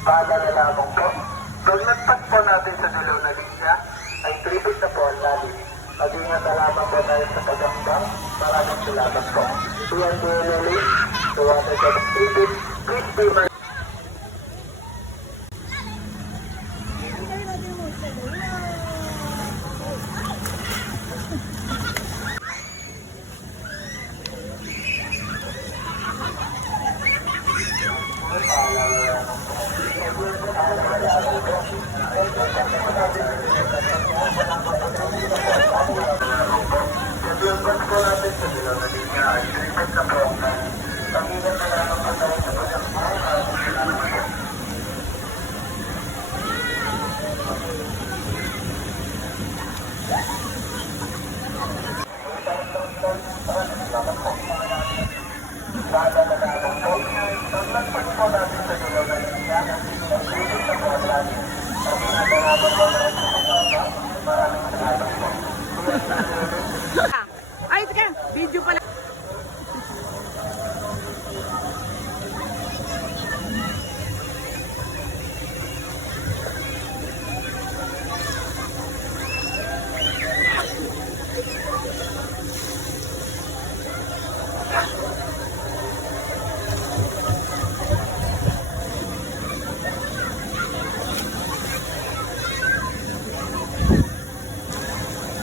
Paalala lamang po, kung nagpagpo natin sa dilaw na linya, ay tribute na po ang lalim. Mag-ingat na lamang po tayo sa pagkakbang. Maraming salamat po. Iyan po yung lalim. So, what is the tribute? Please be my... Ay, teka, video pala.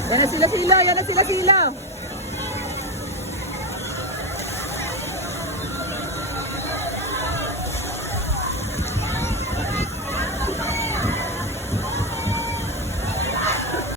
Yan na sila sila, yan na sila sila.